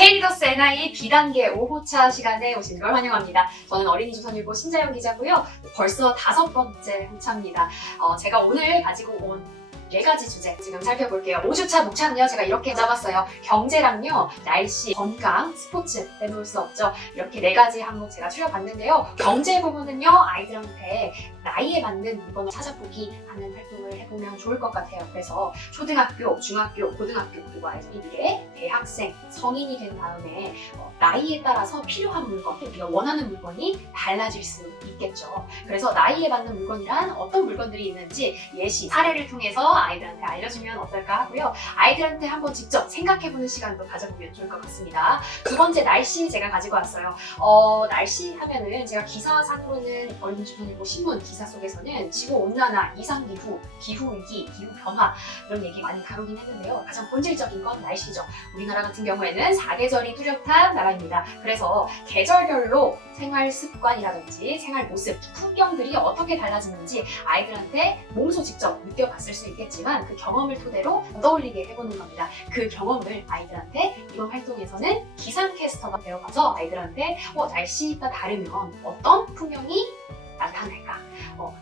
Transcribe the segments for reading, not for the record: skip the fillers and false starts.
K리더스 NI B단계 5호차 시간에 오신 걸 환영합니다. 저는 어린이 조선일보 신자영 기자고요. 벌써 5번째 호차입니다. 제가 오늘 가지고 온 4가지 주제 지금 살펴볼게요. 5주차 목차는요, 제가 이렇게 잡았어요. 경제랑요, 날씨, 건강, 스포츠 빼놓을 수 없죠. 이렇게 4가지 항목 제가 추려봤는데요. 경제 부분은요, 아이들한테 나이에 맞는 물건을 찾아보기 하는 활동을 해보면 좋을 것 같아요. 그래서 초등학교, 중학교, 고등학교, 그리고 아이들이 미래 대학생, 성인이 된 다음에 나이에 따라서 필요한 물건, 우리가 원하는 물건이 달라질 수 있겠죠. 그래서 나이에 맞는 물건이란 어떤 물건들이 있는지 예시, 사례를 통해서 아이들한테 알려주면 어떨까 하고요. 아이들한테 한번 직접 생각해보는 시간도 가져보면 좋을 것 같습니다. 2번째, 날씨 제가 가지고 왔어요. 날씨 하면은 제가 기사상으로는 어린이 조선일보 신문 기사 속에서는 지구온난화, 이상기후, 기후위기, 기후변화 이런 얘기 많이 다루긴 했는데요. 가장 본질적인 건 날씨죠. 우리나라 같은 경우에는 4계절이 뚜렷한 나라입니다. 그래서 계절별로 생활 습관이라든지 생활 모습, 풍경들이 어떻게 달라지는지 아이들한테 몸소 직접 느껴봤을 수 있겠지만 그 경험을 토대로 떠올리게 해보는 겁니다. 그 경험을 아이들한테 이번 활동에서는 기상캐스터가 되어가서 아이들한테 날씨가 다르면 어떤 풍경이 나타날까?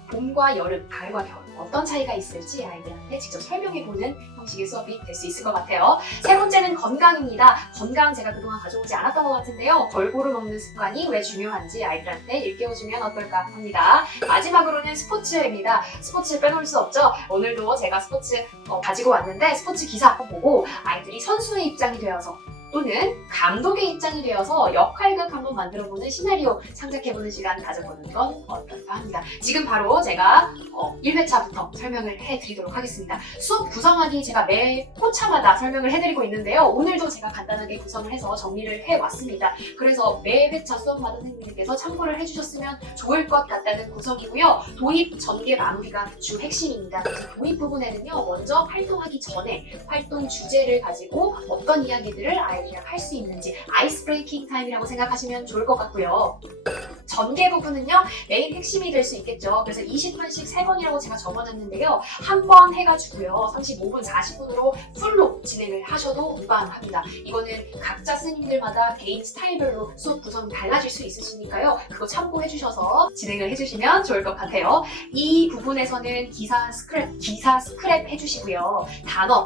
봄과 여름, 가을과 겨울 어떤 차이가 있을지 아이들한테 직접 설명해보는 형식의 수업이 될 수 있을 것 같아요. 3번째는 건강입니다. 건강 제가 그동안 가져오지 않았던 것 같은데요. 골고루 먹는 습관이 왜 중요한지 아이들한테 일깨워주면 어떨까 합니다. 마지막으로는 스포츠입니다. 스포츠 빼놓을 수 없죠. 오늘도 제가 스포츠 가지고 왔는데 스포츠 기사 보고 아이들이 선수의 입장이 되어서 또는 감독의 입장이 되어서 역할극 한번 만들어보는 시나리오 창작해보는 시간 가져보는 건 어떨까 합니다. 지금 바로 제가 1회차부터 설명을 해드리도록 하겠습니다. 수업 구성하기 제가 매 호차마다 설명을 해드리고 있는데요. 오늘도 제가 간단하게 구성을 해서 정리를 해왔습니다. 그래서 매 회차 수업마다 선생님들께서 참고를 해주셨으면 좋을 것 같다는 구성이고요. 도입 전개 마무리가 주 핵심입니다. 도입 부분에는요, 먼저 활동하기 전에 활동 주제를 가지고 어떤 이야기들을 아이들이랑 할 수 있는지 아이스 브레이킹 타임이라고 생각하시면 좋을 것 같고요. 전개 부분은요, 메인 핵심이 될 수 있겠죠. 그래서 20분씩 3번이라고 제가 적어놨는데요. 한 번 해가지고요, 35분, 40분으로 풀로 진행을 하셔도 무방합니다. 이거는 각자 스님들마다 개인 스타일별로 수업 구성이 달라질 수 있으시니까요. 그거 참고해주셔서 진행을 해주시면 좋을 것 같아요. 이 부분에서는 기사 스크랩 해주시고요.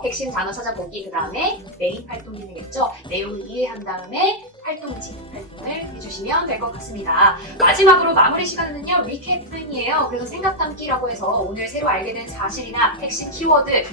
핵심 단어 찾아보기, 그 다음에 메인 활동이 되겠죠. 내용을 이해한 다음에 활동을 해주시면 될 것 같습니다. 마지막으로 마무리 시간은요, 리캡 타임이에요. 그래서 생각 담기라고 해서 오늘 새로 알게 된 사실이나 핵심 키워드의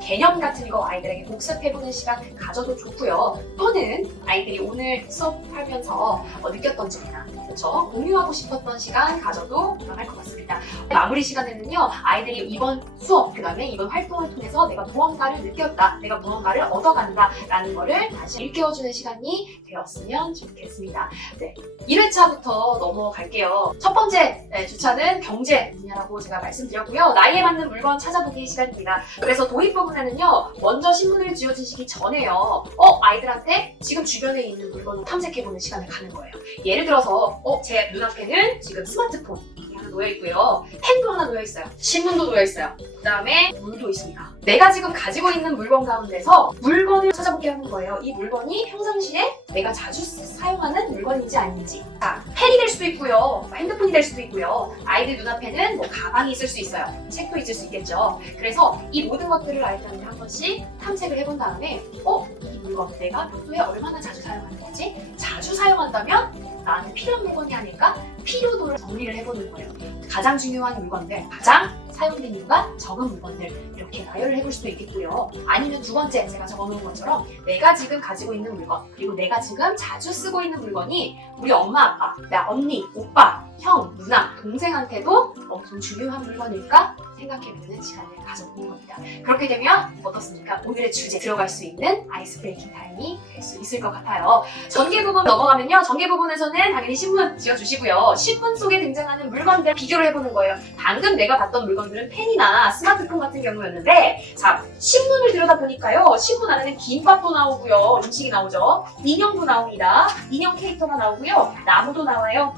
개념 같은 거 아이들에게 복습해보는 시간 가져도 좋고요. 또는 아이들이 오늘 수업하면서 느꼈던 점이나 그렇죠? 공유하고 싶었던 시간 가져도 무난할 것 같습니다. 마무리 시간에는요, 아이들이 이번 수업, 그 다음에 이번 활동을 통해서 내가 무언가를 느꼈다, 내가 무언가를 얻어간다 라는 거를 다시 일깨워주는 시간이 되었으면 좋겠습니다. 네, 1회차부터 넘어갈게요. 첫 번째 주차는 경제 분야라고 제가 말씀드렸고요. 나이에 맞는 물건 찾아보기 시간입니다. 그래서 도입 부분에는요, 먼저 신문을 쥐어주시기 전에요, 아이들한테 지금 주변에 있는 물건을 탐색해보는 시간을 가는 거예요. 예를 들어서 제 눈앞에는 지금 스마트폰이 하나 놓여있고요, 펜도 하나 놓여있어요, 신문도 놓여있어요, 그 다음에 물도 있습니다. 내가 지금 가지고 있는 물건 가운데서 물건을 찾아보게 하는 거예요. 이 물건이 평상시에 내가 자주 사용하는 물건인지 아닌지. 자, 펜이 될 수도 있고요, 핸드폰이 될 수도 있고요, 아이들 눈앞에는 가방이 있을 수 있어요, 책도 있을 수 있겠죠. 그래서 이 모든 것들을 아이들한테 한 번씩 탐색을 해본 다음에 이 물건 내가 평소에 얼마나 자주 사용하는 거지? 자주 사용한다면 나한테 필요한 물건이 아닐까? 필요도를 정리를 해보는 거예요. 가장 중요한 물건들, 가장 사용頻度가 적은 물건들, 이렇게 나열을 해볼 수도 있겠고요. 아니면 2번째 제가 적어놓은 것처럼 내가 지금 가지고 있는 물건, 그리고 내가 지금 자주 쓰고 있는 물건이 우리 엄마, 아빠, 나 언니, 오빠, 형, 누나, 동생한테도 엄청 중요한 물건일까 생각해보는 시간을 가져보는 겁니다. 그렇게 되면 어떻습니까? 오늘의 주제 들어갈 수 있는 아이스 브레이킹 타임이 될 수 있을 것 같아요. 전개 부분 넘어가면요, 전개 부분에서는 당연히 신문 지어주시고요. 신문 속에 등장하는 물건들 비교를 해보는 거예요. 방금 내가 봤던 물건들은 펜이나 스마트폰 같은 경우였는데, 자, 신문을 들여다보니까요, 신문 안에는 김밥도 나오고요, 음식이 나오죠, 인형도 나옵니다. 인형 캐릭터가 나오고요, 나무도 나와요,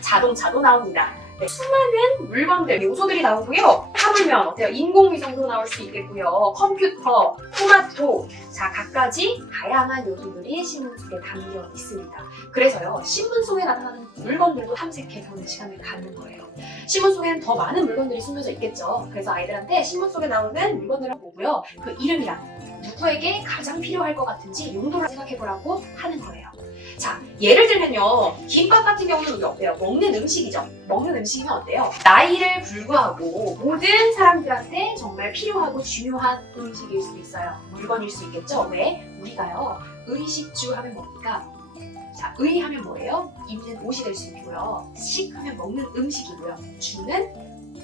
자동차도 나옵니다. 네, 수많은 물건들, 요소들이 나오고요. 하물며 어때요? 인공위성도 나올 수 있겠고요. 컴퓨터, 토마토, 자 갖가지 다양한 요소들이 신문 속에 담겨 있습니다. 그래서요, 신문 속에 나타나는 물건들도 탐색해보는 시간을 갖는 거예요. 신문 속에는 더 많은 물건들이 숨겨져 있겠죠. 그래서 아이들한테 신문 속에 나오는 물건들을 보고요. 그 이름이랑 누구에게 가장 필요할 것 같은지 용도를 생각해보라고 하는 거예요. 자, 예를 들면요. 김밥 같은 경우는 우리 어때요? 먹는 음식이죠. 먹는 음식이면 어때요? 나이를 불구하고 모든 사람들한테 정말 필요하고 중요한 음식일 수 있어요. 물건일 수 있겠죠. 왜? 우리가요. 의식주 하면 뭡니까? 자, 의 하면 뭐예요? 입는 옷이 될 수 있고요. 식 하면 먹는 음식이고요. 주는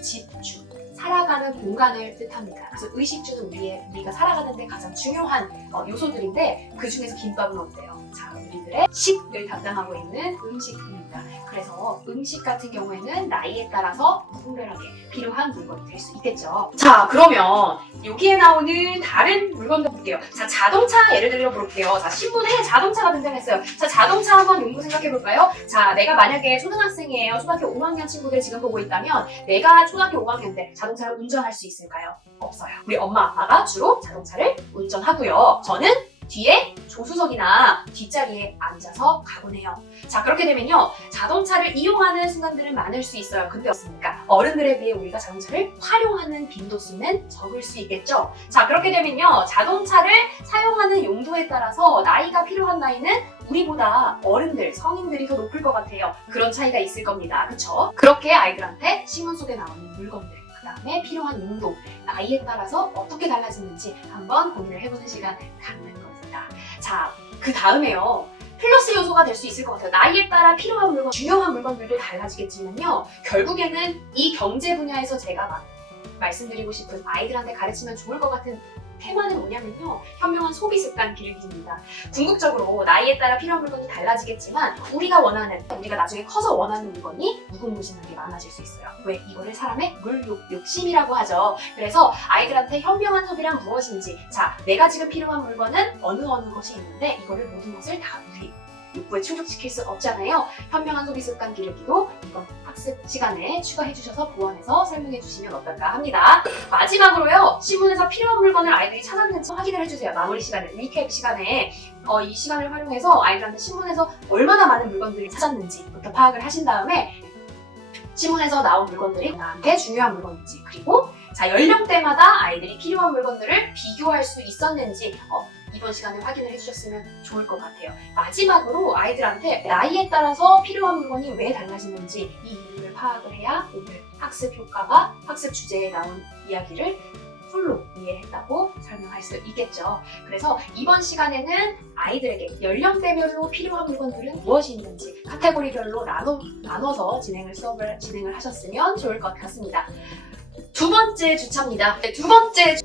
집주. 살아가는 공간을 뜻합니다. 그래서 의식주는 우리가 살아가는데 가장 중요한 요소들인데 그 중에서 김밥은 어때요? 자, 우리들의 식을 담당하고 있는 음식입니다. 그래서 음식 같은 경우에는 나이에 따라서 무분별하게 필요한 물건이 될 수 있겠죠. 자, 그러면 여기에 나오는 다른 물건도 볼게요. 자, 자동차 예를 들어 볼게요. 자, 신문에 자동차가 등장했어요. 자, 자동차 한번 용도 생각해 볼까요? 자, 내가 만약에 초등학생이에요. 초등학교 5학년 친구들 지금 보고 있다면 내가 초등학교 5학년 때 자동차를 운전할 수 있을까요? 없어요. 우리 엄마 아빠가 주로 자동차를 운전하고요. 저는 뒤에 조수석이나 뒷자리에 앉아서 가곤 해요. 자, 그렇게 되면요. 자동차를 이용하는 순간들은 많을 수 있어요. 근데 어떻습니까? 어른들에 비해 우리가 자동차를 활용하는 빈도수는 적을 수 있겠죠? 자, 그렇게 되면요. 자동차를 사용하는 용도에 따라서 나이가 필요한 나이는 우리보다 어른들, 성인들이 더 높을 것 같아요. 그런 차이가 있을 겁니다. 그쵸? 그렇게 아이들한테 신문 속에 나오는 물건들, 그 다음에 필요한 용도, 나이에 따라서 어떻게 달라지는지 한번 고민을 해보는 시간 갖는 겁니다. 자, 그 다음에요. 플러스 요소가 될 수 있을 것 같아요. 나이에 따라 필요한 물건, 중요한 물건들도 달라지겠지만요. 결국에는 이 경제 분야에서 제가 말씀드리고 싶은 아이들한테 가르치면 좋을 것 같은 테마는 뭐냐면요. 현명한 소비 습관 기르기입니다. 궁극적으로 나이에 따라 필요한 물건이 달라지겠지만 우리가 나중에 커서 원하는 물건이 무궁무진하게 많아질 수 있어요. 왜? 이거를 사람의 욕심이라고 하죠. 그래서 아이들한테 현명한 소비란 무엇인지, 자, 내가 지금 필요한 물건은 어느 것이 있는데 이거를 모든 것을 다 우리 욕구에 충족시킬 수 없잖아요. 현명한 소비 습관 기르기도 이번 학습 시간에 추가해 주셔서 보완해서 설명해 주시면 어떨까 합니다. 마지막으로요. 신문에서 필요한 물건을 아이들이 찾았는지 확인을 해주세요. 마무리 시간에, 리캡 시간에 이 시간을 활용해서 아이들한테 신문에서 얼마나 많은 물건들을 찾았는지부터 파악을 하신 다음에 신문에서 나온 물건들이 나한테 중요한 물건인지, 그리고 자, 연령대마다 아이들이 필요한 물건들을 비교할 수 있었는지 이번 시간에 확인을 해주셨으면 좋을 것 같아요. 마지막으로 아이들한테 나이에 따라서 필요한 물건이 왜 달라지는지 이 이유를 파악을 해야 오늘 학습 효과가 학습 주제에 나온 이야기를 풀로 이해했다고 설명할 수 있겠죠. 그래서 이번 시간에는 아이들에게 연령대별로 필요한 물건들은 무엇이 있는지 카테고리별로 나눠서 수업을 진행을 하셨으면 좋을 것 같습니다. 두 번째 주차입니다. 네, 두 번째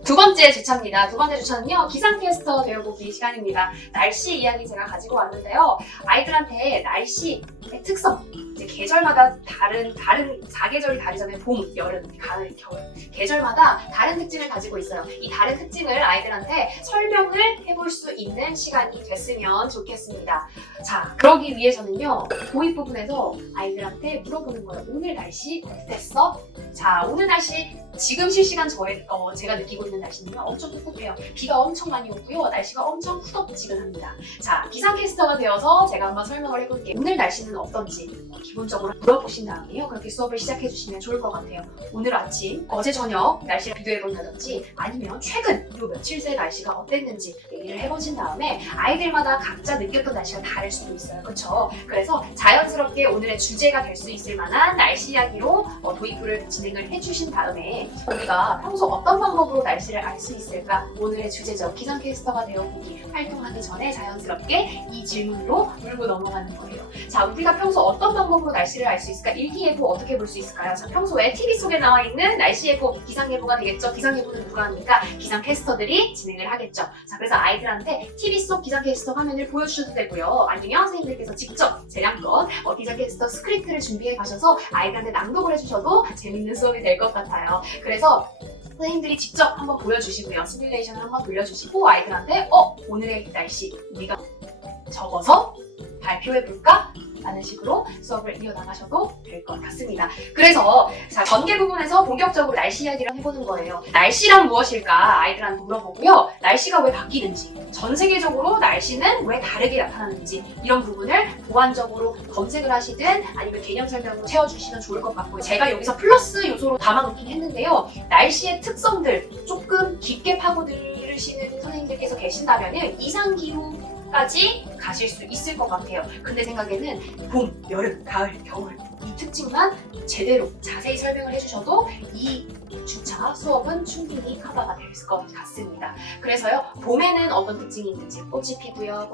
주차입니다. 두 번째 주차는요, 기상캐스터 되어보기 시간입니다. 날씨 이야기 제가 가지고 왔는데요. 아이들한테 날씨의 특성, 이제 계절마다 다른 사계절이 다르잖아요. 봄, 여름, 가을, 겨울. 계절마다 다른 특징을 가지고 있어요. 이 다른 특징을 아이들한테 설명을 해볼 수 있는 시간이 됐으면 좋겠습니다. 자, 그러기 위해서는요, 도입 부분에서 아이들한테 물어보는 거예요. 오늘 날씨 어땠어? 자, 오늘 날씨 지금 실시간 제가 느끼고 있는 날씨는요, 엄청 꿉꿉해요. 비가 엄청 많이 오고요. 날씨가 엄청 후덥지근합니다. 자, 기상캐스터가 되어서 제가 한번 설명을 해볼게요. 오늘 날씨는 어떤지 기본적으로 물어보신 다음에요. 그렇게 수업을 시작해 주시면 좋을 것 같아요. 오늘 아침, 어제 저녁 날씨를 비교해본다든지 아니면 최근 요 며칠 새 날씨가 어땠는지 얘기를 해보신 다음에 아이들마다 각자 느꼈던 날씨가 다를 수도 있어요. 그렇죠? 그래서 자연스럽게 오늘의 주제가 될 수 있을 만한 날씨 이야기로 도입부를 진행을 해주신 다음에 우리가 평소 어떤 방법으로 날씨를 알 수 있을까? 오늘의 주제죠. 기상캐스터가 되어보기 활동하기 전에 자연스럽게 이 질문으로 물고 넘어가는 거예요. 자, 우리가 평소 어떤 방법으로 날씨를 알 수 있을까? 일기예보 어떻게 볼 수 있을까요? 자, 평소에 TV 속에 나와 있는 날씨예보, 기상예보가 되겠죠? 기상예보는 누가 합니까? 기상캐스터들이 진행을 하겠죠. 자, 그래서 아이들한테 TV 속 기상캐스터 화면을 보여주셔도 되고요. 아니면 선생님들께서 직접 재량껏 기상캐스터 스크립트를 준비해 가셔서 아이들한테 낭독을 해주셔도 재밌는 수업이 될 것 같아요. 그래서 선생님들이 직접 한번 보여주시고요. 시뮬레이션을 한번 돌려주시고 아이들한테 오늘의 날씨 우리가 적어서 발표해볼까? 라는 식으로 수업을 이어나가셔도 될 것 같습니다. 그래서 자, 전개 부분에서 본격적으로 날씨 이야기를 해보는 거예요. 날씨란 무엇일까? 아이들한테 물어보고요. 날씨가 왜 바뀌는지, 전 세계적으로 날씨는 왜 다르게 나타나는지 이런 부분을 보완적으로 검색을 하시든 아니면 개념 설명으로 채워주시면 좋을 것 같고요. 제가 여기서 플러스 요소로 담아놓긴 했는데요. 날씨의 특성들 조금 깊게 파고들으시는 선생님들께서 계신다면 이상기후까지 가실 수 있을 것 같아요. 근데 생각에는 봄, 여름, 가을, 겨울 이 특징만 제대로 자세히 설명을 해주셔도 이 주차 수업은 충분히 커버가 될 것 같습니다. 그래서요, 봄에는 어떤 특징이 있는지 꽃이 피고요.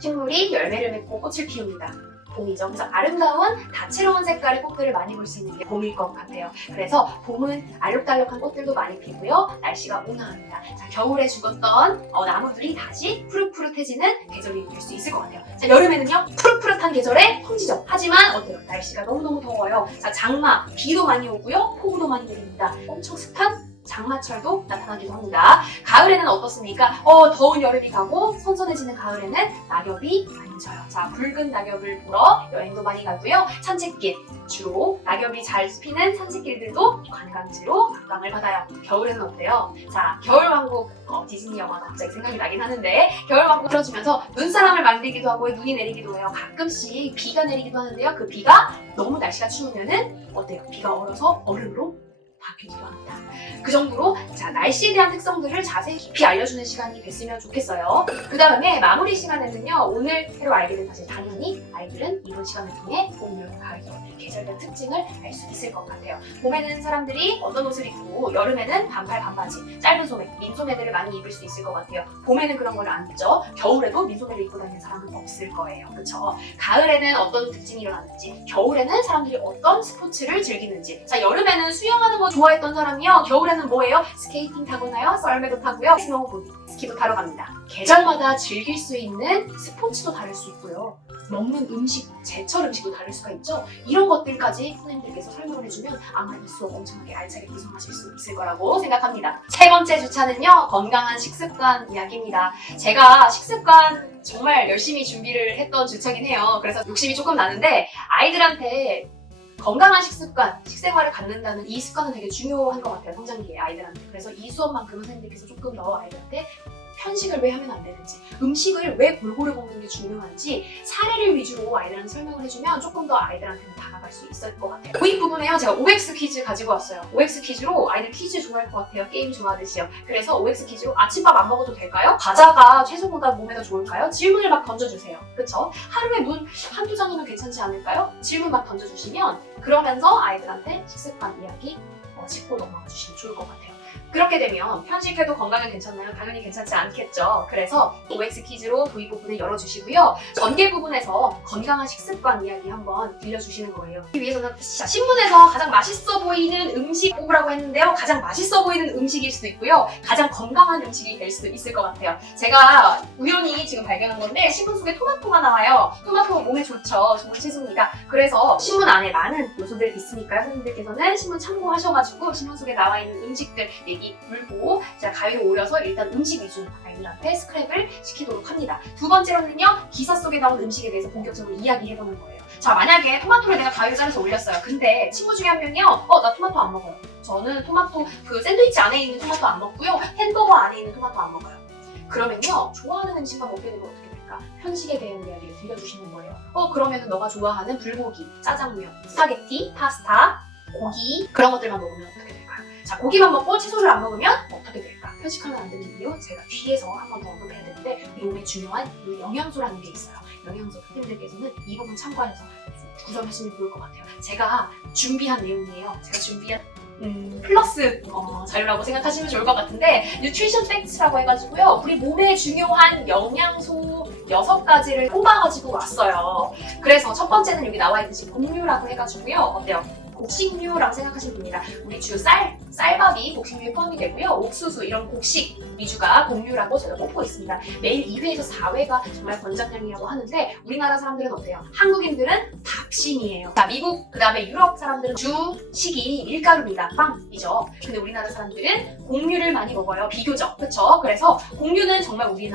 식물이 열매를 맺고 꽃을 피웁니다. 봄이죠. 그래서 아름다운 다채로운 색깔의 꽃들을 많이 볼 수 있는 게 봄일 것 같아요. 그래서 봄은 알록달록한 꽃들도 많이 피고요. 날씨가 온화합니다. 자, 겨울에 죽었던 나무들이 다시 푸릇푸릇해지는 계절이 될 수 있을 것 같아요. 자, 여름에는요, 푸릇푸릇한 계절에 성지죠. 하지만 어때요? 날씨가 너무너무 더워요. 자, 장마, 비도 많이 오고요. 폭우도 많이 내립니다. 엄청 습한 장마철도 나타나기도 합니다. 가을에는 어떻습니까? 더운 여름이 가고 선선해지는 가을에는 낙엽이 많이 져요. 자, 붉은 낙엽을 보러 여행도 많이 가고요. 산책길, 주로 낙엽이 잘 피는 산책길들도 관광지로 각광을 받아요. 겨울에는 어때요? 자, 겨울왕국, 디즈니 영화가 갑자기 생각이 나긴 하는데 겨울왕국 틀어주면서 눈사람을 만들기도 하고 눈이 내리기도 해요. 가끔씩 비가 내리기도 하는데요. 그 비가 너무 날씨가 추우면은 어때요? 비가 얼어서 얼음으로 바뀌기도 합니다. 그 정도로 자, 날씨에 대한 특성들을 자세히 깊이 알려주는 시간이 됐으면 좋겠어요. 그 다음에 마무리 시간에는요, 오늘 새로 알게 된 사실 당연히 아이들은 이번 시간을 통해 봄, 여름, 가을, 겨울 계절별 특징을 알 수 있을 것 같아요. 봄에는 사람들이 어떤 옷을 입고 여름에는 반팔, 반바지, 짧은 소매, 민소매들을 많이 입을 수 있을 것 같아요. 봄에는 그런 걸 안 입죠. 겨울에도 민소매를 입고 다니는 사람은 없을 거예요. 그렇죠? 가을에는 어떤 특징이 일어나는지, 겨울에는 사람들이 어떤 스포츠를 즐기는지. 자, 여름에는 수영하는 거 좋아했던 사람이요, 겨울에는 뭐예요? 스케이팅 타거나요, 썰매도 타고요, 스노우보드, 스키도 타러 갑니다. 계절마다 즐길 수 있는 스포츠도 다를 수 있고요. 먹는 음식, 제철 음식도 다를 수가 있죠. 이런 것들까지 선생님들께서 설명을 해주면 아마 이 수업 엄청나게 알차게 구성하실 수 있을 거라고 생각합니다. 세 번째 주차는요, 건강한 식습관 이야기입니다. 제가 식습관 정말 열심히 준비를 했던 주차긴 해요. 그래서 욕심이 조금 나는데 아이들한테 건강한 식습관, 식생활을 갖는다는 이 습관은 되게 중요한 것 같아요, 성장기에 아이들한테. 그래서 이 수업만큼은 선생님들께서 조금 더 아이들한테 편식을 왜 하면 안 되는지, 음식을 왜 골고루 먹는 게 중요한지 사례를 위주로 아이들한테 설명을 해주면 조금 더 아이들한테는 다가갈 수 있을 것 같아요. 도입 부분에요, 제가 OX 퀴즈 가지고 왔어요. OX 퀴즈로 아이들 퀴즈 좋아할 것 같아요. 게임 좋아하듯이요. 그래서 OX 퀴즈로 아침밥 안 먹어도 될까요? 과자가 채소보다 몸에 더 좋을까요? 질문을 막 던져주세요. 그쵸? 하루에 문 한두 장이면 괜찮지 않을까요? 질문 막 던져주시면 그러면서 아이들한테 식습관 이야기 짚고 넘어가 주시면 좋을 것 같아요. 그렇게 되면 편식해도 건강은 괜찮나요? 당연히 괜찮지 않겠죠. 그래서 OX 퀴즈로 도입 부분을 열어주시고요. 전개 부분에서 건강한 식습관 이야기 한번 들려주시는 거예요. 이 위해서는 신문에서 가장 맛있어 보이는 음식 뽑으라고 했는데요. 가장 맛있어 보이는 음식일 수도 있고요. 가장 건강한 음식이 될 수도 있을 것 같아요. 제가 우연히 지금 발견한 건데 신문 속에 토마토가 나와요. 토마토 몸에 좋죠. 좋은 채소입니다. 그래서 신문 안에 많은 요소들이 있으니까요. 선생님들께서는 신문 참고하셔가지고 신문 속에 나와 있는 음식들 얘기 물고 제가 가위로 오려서 일단 음식 위주로 아이들한테 스크랩을 시키도록 합니다. 두 번째로는요, 기사 속에 나온 음식에 대해서 본격적으로 이야기해보는 거예요. 자, 만약에 토마토를 내가 가위로 잘라서 올렸어요. 근데 친구 중에 한 명이요, 나 토마토 안 먹어요. 저는 토마토 그 샌드위치 안에 있는 토마토 안 먹고요, 햄버거 안에 있는 토마토 안 먹어요. 그러면요, 좋아하는 음식만 먹게 되면 어떻게 될까? 편식에 대한 이야기를 들려주시는 거예요. 그러면은 너가 좋아하는 불고기, 짜장면, 스파게티, 파스타, 고기 그런 것들만 먹으면 어떻게 될까요? 자, 고기만 먹고 채소를 안 먹으면 어떻게 될까? 편식하면 안 되는 이유 제가 뒤에서 한 번 더 언급해야 되는데 몸에 중요한 영양소라는 게 있어요. 영양소 선생님들께서는 이 부분 참고하셔서 구성하시면 좋을 것 같아요. 제가 준비한 내용이에요. 제가 준비한 플러스 자료라고 생각하시면 좋을 것 같은데 뉴트리션 팩트라고 해가지고요. 우리 몸에 중요한 영양소 6가지를 뽑아가지고 왔어요. 그래서 첫 번째는 여기 나와 있듯이 곡류라고 해가지고요. 어때요? 곡식류라고 생각하시면 됩니다. 우리 주 쌀 쌀밥이 곡식류에 포함이 되고요. 옥수수 이런 곡식 위주가 곡류라고 저희가 꼽고 있습니다. 매일 2회에서 4회가 정말 권장량이라고 하는데 우리나라 사람들은 어때요? 한국인들은 밥심이에요. 자, 미국 그다음에 유럽 사람들은 주식이 밀가루입니다. 빵이죠. 근데 우리나라 사람들은 곡류를 많이 먹어요. 비교적. 그렇죠? 그래서 곡류는 정말 우리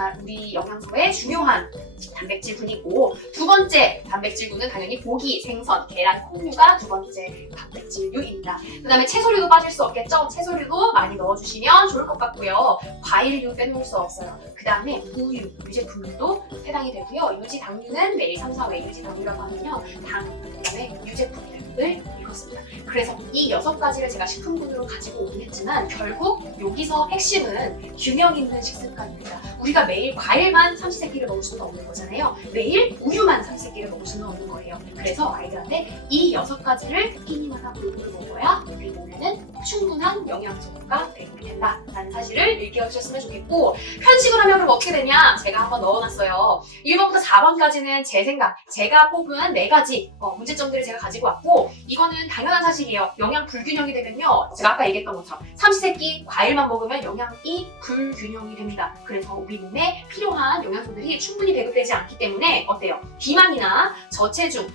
영양소의 중요한 단백질군이고 두 번째 단백질군은 당연히 고기, 생선, 계란, 콩류가 두 번째 단백질류입니다. 그 다음에 채소류도 빠질 수 없겠죠? 채소류도 많이 넣어주시면 좋을 것 같고요. 과일류 빼놓을 수 없어요. 그 다음에 우유, 유제품류도 해당이 되고요. 유지당류는 매일 3, 4회 유지당류라고 하면요. 당, 그 다음에 유제품들을 읽었습니다. 그래서 이 6가지를 제가 식품군으로 가지고 오긴 했지만 결국 여기서 핵심은 균형 있는 식습관입니다. 우리가 매일 과일만 삼시세끼를 먹을 수는 없는 거잖아요. 매일 우유만 삼시세끼를 먹을 수는 없는 거예요. 그래서 아이들한테 이 6가지를 끼니마다 골고루 먹어야 우리 몸에는 충분한 영양소가 배분이 된다라는 사실을 일깨워 주셨으면 좋겠고 편식을 하면 그럼 어떻게 되냐? 제가 한번 넣어놨어요. 1번부터 4번까지는 제 생각, 제가 뽑은 4가지 문제점들을 제가 가지고 왔고 이거는 당연한 사실이에요. 영양 불균형이 되면요. 제가 아까 얘기했던 것처럼 삼시세끼 과일만 먹으면 영양이 불균형이 됩니다. 그래서 우리 몸에 필요한 영양소들이 충분히 배급되지 않기 때문에 어때요? 비만이나 저체중,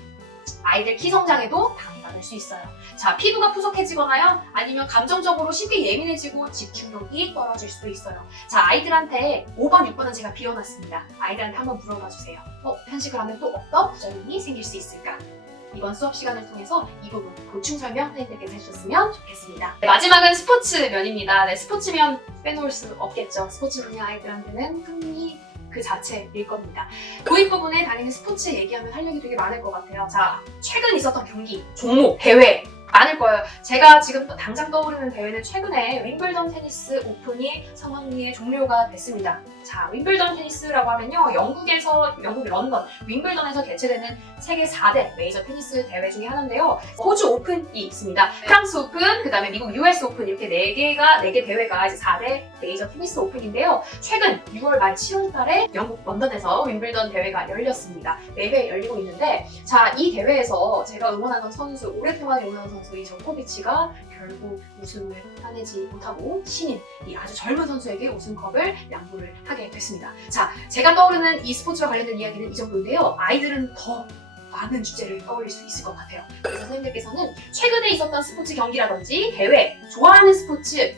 아이들 키 성장에도 방해가 될 수 있어요. 자, 피부가 푸석해지거나요? 아니면 감정적으로 쉽게 예민해지고 집중력이 떨어질 수도 있어요. 자, 아이들한테 5번, 6번은 제가 비워놨습니다. 아이들한테 한번 물어봐 주세요. 편식을 하면 또 어떤 부작용이 생길 수 있을까? 이번 수업 시간을 통해서 이 부분 보충 설명 선생님들께서 해주셨으면 좋겠습니다. 네, 마지막은 스포츠면입니다. 네, 스포츠면 빼놓을 수 없겠죠. 스포츠 분야 아이들한테는 흥미 그 자체일 겁니다. 도입 부분에 당연히 스포츠 얘기하면 할 얘기 되게 많을 것 같아요. 자, 최근 있었던 경기, 종목, 대회 많을 거예요. 제가 지금 당장 떠오르는 대회는 최근에 윈블던 테니스 오픈이 성황리에 종료가 됐습니다. 자, 윈블던 테니스라고 하면요. 영국 런던 윈블던에서 개최되는 세계 4대 메이저 테니스 대회 중에 하나인데요. 호주 오픈이 있습니다. 프랑스 오픈, 그 다음에 미국 US 오픈 이렇게 4개 대회가 이제 4대 메이저 테니스 오픈인데요. 최근 6월 말 7월 달에 영국 런던에서 윈블던 대회가 열렸습니다. 매회 열리고 있는데 자, 이 대회에서 제가 응원하던 선수, 오랫동안 응원하던 선수 이 조코비치가 결국 우승을 따내지 못하고 신인, 이 아주 젊은 선수에게 우승컵을 양보를 하게 됐습니다. 자, 제가 떠오르는 이 스포츠와 관련된 이야기는 이 정도인데요. 아이들은 더 많은 주제를 떠올릴 수 있을 것 같아요. 그래서 선생님들께서는 최근에 있었던 스포츠 경기라든지 대회, 좋아하는 스포츠,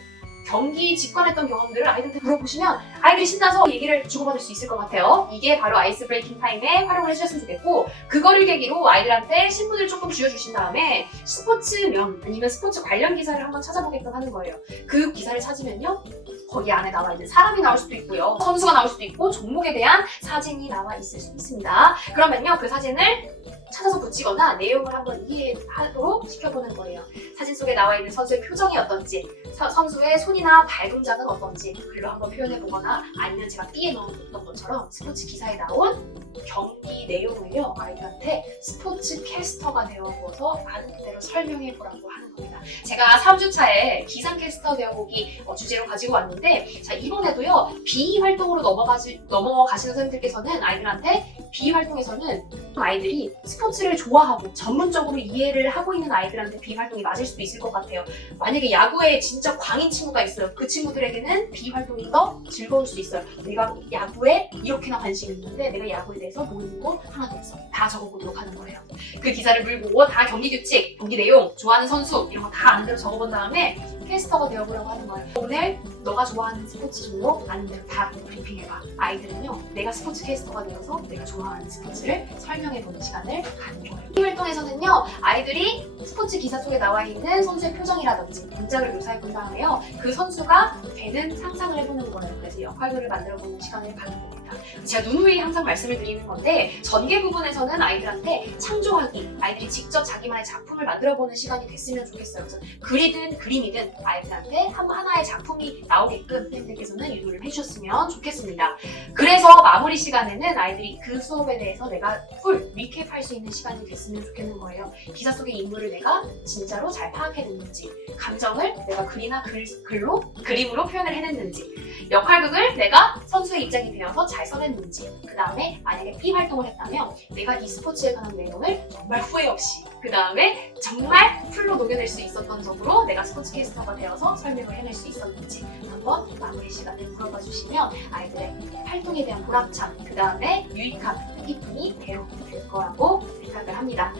경기 직관했던 경험들을 아이들한테 물어보시면 아이들이 신나서 얘기를 주고받을 수 있을 것 같아요. 이게 바로 아이스 브레이킹 타임에 활용을 해주셨으면 좋겠고 그거를 계기로 아이들한테 신문을 조금 쥐어주신 다음에 스포츠면 아니면 스포츠 관련 기사를 한번 찾아보게끔 하는 거예요. 그 기사를 찾으면요. 거기 안에 나와 있는 사람이 나올 수도 있고요. 선수가 나올 수도 있고 종목에 대한 사진이 나와 있을 수 있습니다. 그러면요. 그 사진을 찾아서 붙이거나 내용을 한번 이해하도록 시켜보는 거예요. 사진 속에 나와 있는 선수의 표정이 어떤지, 선수의 손이나 발 동작은 어떤지 글로 한번 표현해보거나 아니면 제가 B에 넣었던 것처럼 스포츠 기사에 나온 경기 내용을요. 아이들한테 스포츠 캐스터가 되어보어서 아는 그대로 설명해보라고 하는 겁니다. 제가 3주차에 기상캐스터 되어보기 주제로 가지고 왔는데 자, 이번에도요. 비활동으로 넘어가시는 선생님들께서는 아이들한테 비활동에서는 아이들이 스포츠를 좋아하고 전문적으로 이해를 하고 있는 아이들한테 비활동이 맞을 수도 있을 것 같아요. 만약에 야구에 진짜 광인 친구가 있어요. 그 친구들에게는 비활동이 더 즐거울 수 있어요. 내가 야구에 이렇게나 관심이 있는데 내가 야구에 대해서 모르는 거 하나도 없어. 다 적어보도록 하는 거예요. 그 기사를 물고 다 경기 규칙, 경기 내용, 좋아하는 선수 이런 거 다 아는 대로 적어본 다음에 캐스터가 되어보려고 하는 거예요. 오늘 너가 좋아하는 스포츠 종목 아는 대로 다 브리핑해봐. 아이들은요. 내가 스포츠 캐스터가 되어서 내가 좋아하는 스포츠를 설명해보는 시간을 갖는 거예요. 이 활동에서는요. 아이들이 스포츠 기사 속에 나와 있는 선수의 표정이라든지 동작을 묘사해본 다음에요. 그 선수가 되는 상상을 해보는 거예요. 그래서 역할들을 만들어보는 시간을 갖는 겁니다. 제가 누누이 항상 말씀을 드리는 건데 전개 부분에서는 아이들한테 창조하기, 아이들이 직접 자기만의 작품을 만들어보는 시간이 됐으면 좋겠어요. 그래서 글이든 그림이든 아이들한테 하나의 작품이 나오게끔 선생님들께서는 유도를 해주셨으면 좋겠습니다. 그래서 마무리 시간에는 아이들이 그 수업에 대해서 내가 풀 리캡할 수 있는 시간이 됐으면 좋겠는 거예요. 기사 속의 인물을 내가 진짜로 잘 파악해냈는지, 감정을 내가 글이나 글로, 그림으로 표현을 해냈는지, 역할극을 내가 선수의 입장이 되어서 잘 써냈는지, 그 다음에 만약에 B 활동을 했다면 내가 이 스포츠에 관한 내용을 정말 후회 없이 그 다음에 정말 풀로 녹여낼 수 있었던 점으로 내가 스포츠캐스터가 되어서 설명을 해낼 수 있었는지 한번 마무리 시간에 물어봐 주시면 아이들의 활동에 대한 보람참, 그 다음에 유익함, 뜻깊음이 배우게 될 거라고 생각을 합니다.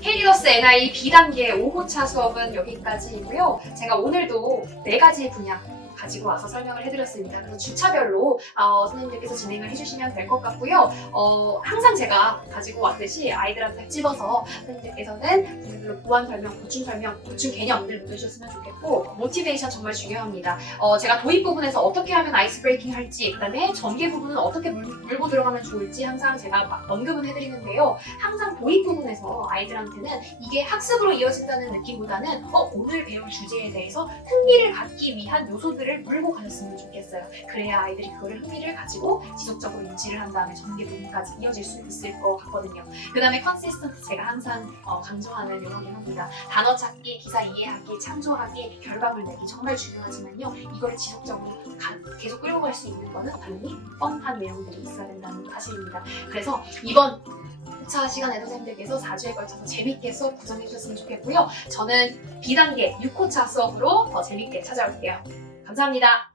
K리더스 NI B단계 5호차 수업은 여기까지이고요. 제가 오늘도 4가지 분야 가지고 와서 설명을 해드렸습니다. 그래서 주차별로 선생님들께서 진행을 해주시면 될 것 같고요. 항상 제가 가지고 왔듯이 아이들한테 집어서 선생님들께서는 분야별로 보완 설명, 보충 설명, 보충 개념들 묻어주셨으면 좋겠고 모티베이션 정말 중요합니다. 제가 도입 부분에서 어떻게 하면 아이스 브레이킹 할지, 그 다음에 전개 부분은 어떻게 물고 들어가면 좋을지 항상 제가 언급은 해드리는데요. 항상 도입 부분에서 아이들한테는 이게 학습으로 이어진다는 느낌보다는 오늘 배울 주제에 대해서 흥미를 갖기 위한 요소들을 물고 가셨으면 좋겠어요. 그래야 아이들이 그거를 흥미를 가지고 지속적으로 유지를 한 다음에 전개 부분까지 이어질 수 있을 것 같거든요. 그 다음에 컨시스턴트, 제가 항상 강조하는 용어긴 합니다. 단어 찾기, 기사 이해하기, 창조하기, 결과물 내기 정말 중요하지만요. 이거를 지속적으로 계속 끌고 갈 수 있는 거는 당연히 뻔한 내용들이 있어야 된다는 사실입니다. 그래서 이번 5차 시간에도 선생님들께서 4주에 걸쳐서 재밌게 수업 구성해 주셨으면 좋겠고요. 저는 B단계 6호차 수업으로 더 재밌게 찾아올게요. 감사합니다.